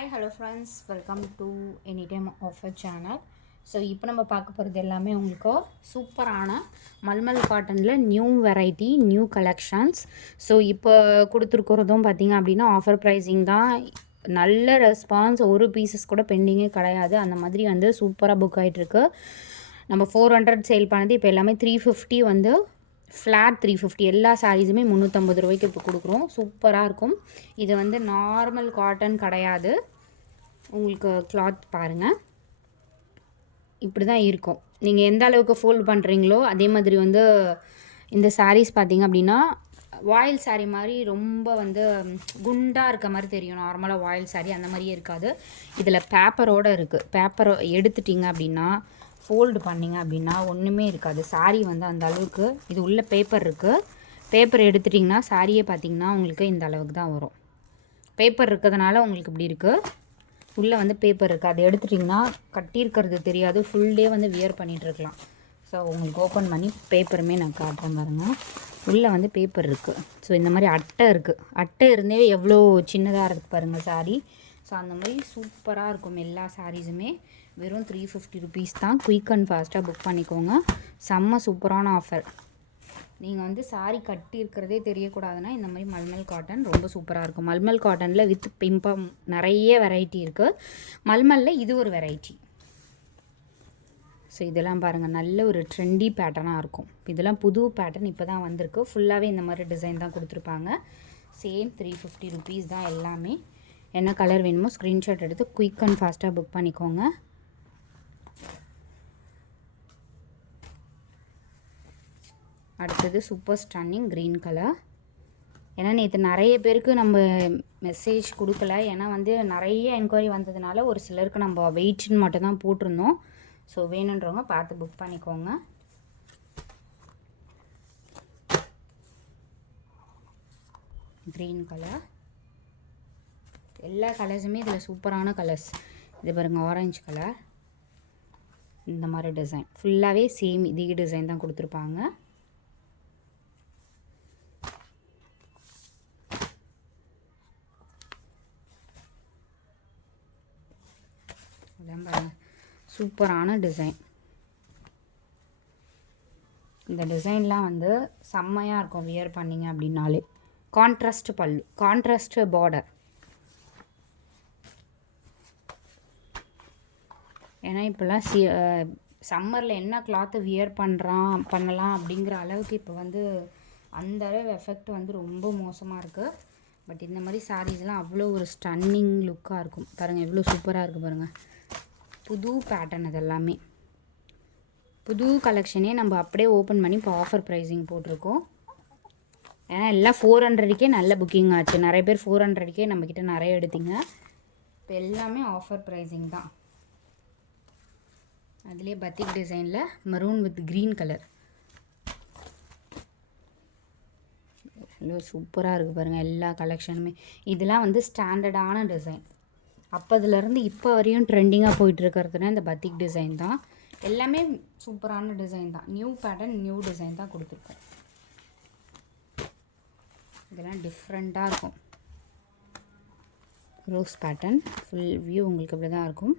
Hi hello friends, welcome to any time offer channel. So இப்போ நம்ம பார்க்க போகிறது எல்லாமே உங்களுக்கு சூப்பரான மல்மல் காட்டனில் new variety new collections. So இப்போ கொடுத்துருக்குறதும் பார்த்திங்க அப்படின்னா ஆஃபர் ப்ரைஸிங் தான். நல்ல ரெஸ்பான்ஸ், ஒரு பீசஸ் கூட பெண்டிங்கே கிடையாது. அந்த மாதிரி வந்து சூப்பராக புக் ஆகிட்டுருக்கு. நம்ம 400 சேல் பண்ணது இப்போ எல்லாமே 350 வந்து ஃப்ளாட் 350. எல்லா சாரீஸுமே 350 ரூபாய்க்கு இப்போ கொடுக்குறோம். சூப்பராக இருக்கும். இது வந்து நார்மல் காட்டன் கிடையாது. உங்களுக்கு கிளாத் பாருங்கள், இப்படி தான் இருக்கும். நீங்கள் எந்த அளவுக்கு ஃபோல்ட் பண்ணுறீங்களோ அதே மாதிரி வந்து இந்த சாரீஸ் பார்த்திங்க அப்படின்னா வாயில் சாரீ மாதிரி ரொம்ப வந்து குண்டாக இருக்க மாதிரி தெரியும். நார்மலாக வாயில் சாரீ அந்த மாதிரியே இருக்காது. இதில் பேப்பரோடு இருக்குது. பேப்பரை எடுத்துட்டிங்க அப்படின்னா ஃபோல்டு பண்ணிங்க அப்படின்னா ஒன்றுமே இருக்காது. சாரீ வந்து அந்த அளவுக்கு இது உள்ள பேப்பர் இருக்குது. பேப்பர் எடுத்துட்டிங்கன்னா சாரியே பார்த்திங்கன்னா உங்களுக்கு இந்த அளவுக்கு தான் வரும். பேப்பர் இருக்கிறதுனால உங்களுக்கு இப்படி இருக்குது. உள்ளே வந்து பேப்பர் இருக்குது. அதை எடுத்துட்டிங்கன்னா கட்டியிருக்கிறது தெரியாது. ஃபுல் டே வந்து வியர் பண்ணிகிட்ருக்கலாம். ஸோ உங்களுக்கு ஓப்பன் பண்ணி பேப்பருமே நான் காட்டுறேன் பாருங்கள். உள்ளே வந்து பேப்பர் இருக்குது. ஸோ இந்த மாதிரி அட்டை இருக்குது. அட்டை இருந்தே எவ்வளோ சின்னதாக இருக்குது பாருங்கள் சாரீ. ஸோ அந்த மாதிரி சூப்பராக இருக்கும். எல்லா சாரீஸுமே வெறும் 350 ருபீஸ் தான். குயிக் அண்ட் ஃபாஸ்ட்டாக புக் பண்ணிக்கோங்க. செம்ம சூப்பரான ஆஃபர். நீங்கள் வந்து சாரீ கட்டி இருக்கிறதே தெரியக்கூடாதுன்னா இந்த மாதிரி மல்மல் காட்டன் ரொம்ப சூப்பராக இருக்கும். மல்மல் காட்டனில் வித் பிம்பம் நிறைய வெரைட்டி இருக்குது. மல்மலில் இது ஒரு வெரைட்டி. ஸோ இதெல்லாம் பாருங்கள், நல்ல ஒரு ட்ரெண்டி பேட்டர்னாக இருக்கும். இதெல்லாம் புது பேட்டர்ன் இப்போ தான் வந்திருக்கு. ஃபுல்லாகவே இந்த மாதிரி டிசைன் தான் கொடுத்துருப்பாங்க. சேம் 350 ருபீஸ் தான் எல்லாமே. என்ன கலர் வேணுமோ ஸ்க்ரீன்ஷாட் எடுத்து குயிக் அண்ட் ஃபாஸ்ட்டாக புக் பண்ணிக்கோங்க. அடுத்தது சூப்பர் ஸ்டன்னிங் க்ரீன் கலர். ஏன்னா நேற்று நிறைய பேருக்கு நம்ம மெசேஜ் கொடுக்கல. ஏன்னா வந்து நிறைய என்கொயரி வந்ததுனால ஒரு சிலருக்கு நம்ம வெயிட்னு மட்டும் தான் போட்டிருந்தோம். ஸோ வேணுன்றவங்க பார்த்து புக் பண்ணிக்கோங்க. Green colour. எல்லா கலர்ஸுமே இதில் சூப்பரான கலர்ஸ். இது பாருங்கள், ஆரஞ்சு கலர். இந்த மாதிரி டிசைன் ஃபுல்லாகவே சேம் இதே டிசைன் தான் கொடுத்துருப்பாங்க. அதான் பாருங்கள், சூப்பரான டிசைன். இந்த டிசைன்லாம் வந்து செம்மையாக இருக்கும் வியர் பண்ணிங்க அப்படின்னாலே. கான்ட்ராஸ்ட் பல்லு, கான்ட்ராஸ்ட் பார்டர். ஏன்னா இப்போல்லாம் சம்மரில் என்ன கிளாத்து வியர் பண்ணலாம் அப்படிங்கிற அளவுக்கு இப்போ வந்து அந்த அளவு எஃபெக்ட் வந்து ரொம்ப மோசமாக இருக்குது. பட் இந்த மாதிரி சாரீஸ்லாம் அவ்வளோ ஒரு ஸ்டன்னிங் லுக்காக இருக்கும். பாருங்கள் எவ்வளோ சூப்பராக இருக்குது பாருங்கள். புது பேட்டர்ன் இதெல்லாமே புது கலெக்ஷனே நம்ம அப்படியே ஓப்பன் பண்ணி இப்போ ஆஃபர் ப்ரைஸிங் போட்டிருக்கோம். ஏன்னா எல்லாம் 400க்கே நல்ல புக்கிங் ஆச்சு. நிறைய பேர் 400க்கே நம்மக்கிட்ட நிறைய எடுத்தீங்க. இப்போ எல்லாமே ஆஃபர் ப்ரைஸிங் தான். அதுலேயே பத்திக் டிசைனில் மெரூன் வித் க்ரீன் கலர். எவ்வளோ சூப்பராக இருக்குது பாருங்கள் எல்லா கலெக்ஷனுமே. இதெல்லாம் வந்து ஸ்டாண்டர்டான டிசைன். அப்போதுலேருந்து இப்போ வரையும் ட்ரெண்டிங்காக போயிட்டுருக்கிறதுனா இந்த பத்திக் டிசைன் தான். எல்லாமே சூப்பரான டிசைன் தான். நியூ பேட்டர்ன் நியூ டிசைன் தான் கொடுத்துருக்கோம். இதெல்லாம் டிஃப்ரெண்ட்டாக இருக்கும். ரோஸ் பேட்டர்ன் ஃபுல் வியூ உங்களுக்கு இப்படி தான் இருக்கும்.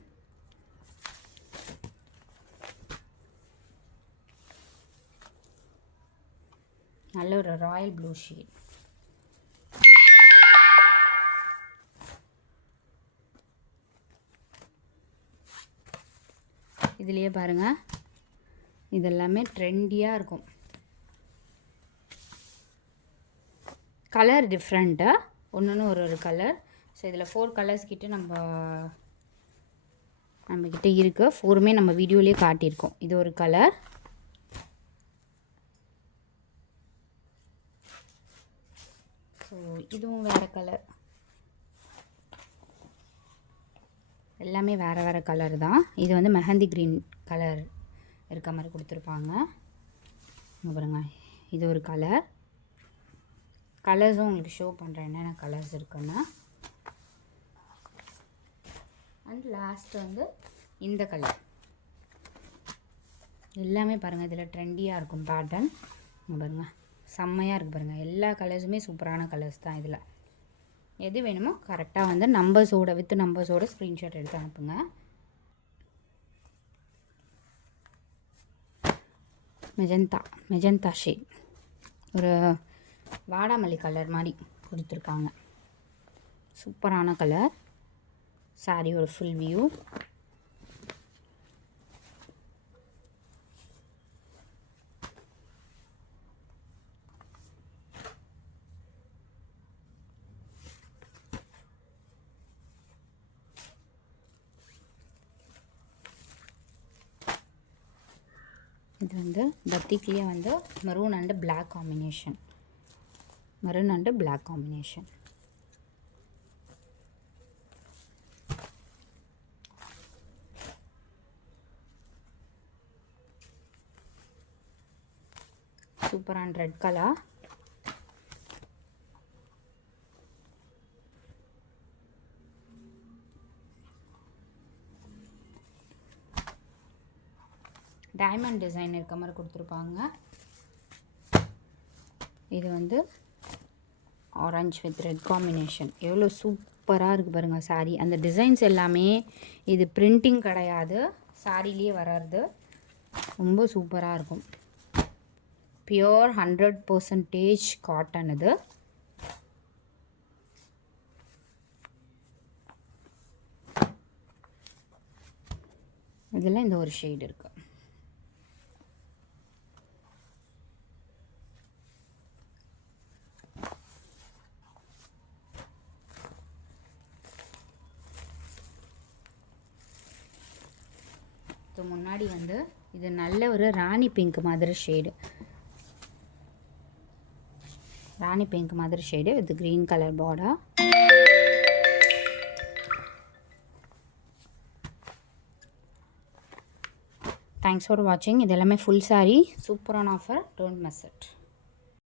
நல்ல ஒரு ராயல் ப்ளூ ஷேட். இதுலேயே பாருங்கள், இதெல்லாமே ட்ரெண்டியாக இருக்கும். கலர் டிஃப்ரெண்ட்டாக ஒன்று ஒரு கலர். ஸோ இதில் 4 கலர்ஸ் கிட்ட நம்மக்கிட்ட இருக்குது. 4மே நம்ம வீடியோலேயே காட்டியிருக்கோம். இது ஒரு கலர். ஸோ இதுவும் வேறு கலர். எல்லாமே வேறு வேறு கலர் தான். இது வந்து மெஹந்தி க்ரீன் கலர் இருக்க மாதிரி கொடுத்துருப்பாங்க. பாருங்க, இது ஒரு கலர். கலர்ஸும் உங்களுக்கு ஷோ பண்ணுறேன் என்னென்ன கலர்ஸ் இருக்குன்னு. அண்ட் லாஸ்ட் வந்து இந்த கலர். எல்லாமே பாருங்கள் இதில் ட்ரெண்டியாக இருக்கும் பேட்டர்ன். பாருங்கள் செம்மையாக இருக்குது பாருங்கள். எல்லா கலர்ஸுமே சூப்பரான கலர்ஸ் தான். இதில் எது வேணுமோ கரெக்டாக வந்து நம்பர்ஸோட வித் நம்பர்ஸோட ஸ்க்ரீன்ஷாட் எடுத்து அனுப்புங்க. மெஜந்தா ஷேட், ஒரு வாடாமல்லி கலர் மாதிரி கொடுத்துருக்காங்க. சூப்பரான கலர். சாரியோட ஃபுல் வியூ. இது வந்து பத்திக்லேயே வந்து மெரூன் அண்டு பிளாக் காம்பினேஷன். சூப்பரான ரெட் கலர். டைமண்ட் டிசைன் இருக்க மாதிரி கொடுத்துருப்பாங்க. இது வந்து ஆரஞ்சு வித் ரெட் காம்பினேஷன். எவ்வளோ சூப்பராக இருக்குது பாருங்கள் சாரீ. அந்த டிசைன்ஸ் எல்லாமே இது பிரிண்டிங் கிடையாது, சாரிலேயே வர்றது. ரொம்ப சூப்பராக இருக்கும். Pure 100% cotton. இது இதில் இந்த ஒரு ஷேட் இருக்குது. முன்னாடி வந்து இது நல்ல ஒரு ராணி பிங்க் மாதிரி shade. With green colour border. Thanks for வாட்சிங். இது எல்லாமே ஃபுல் சாரீ. சூப்பரான ஆஃபர். Don't miss it.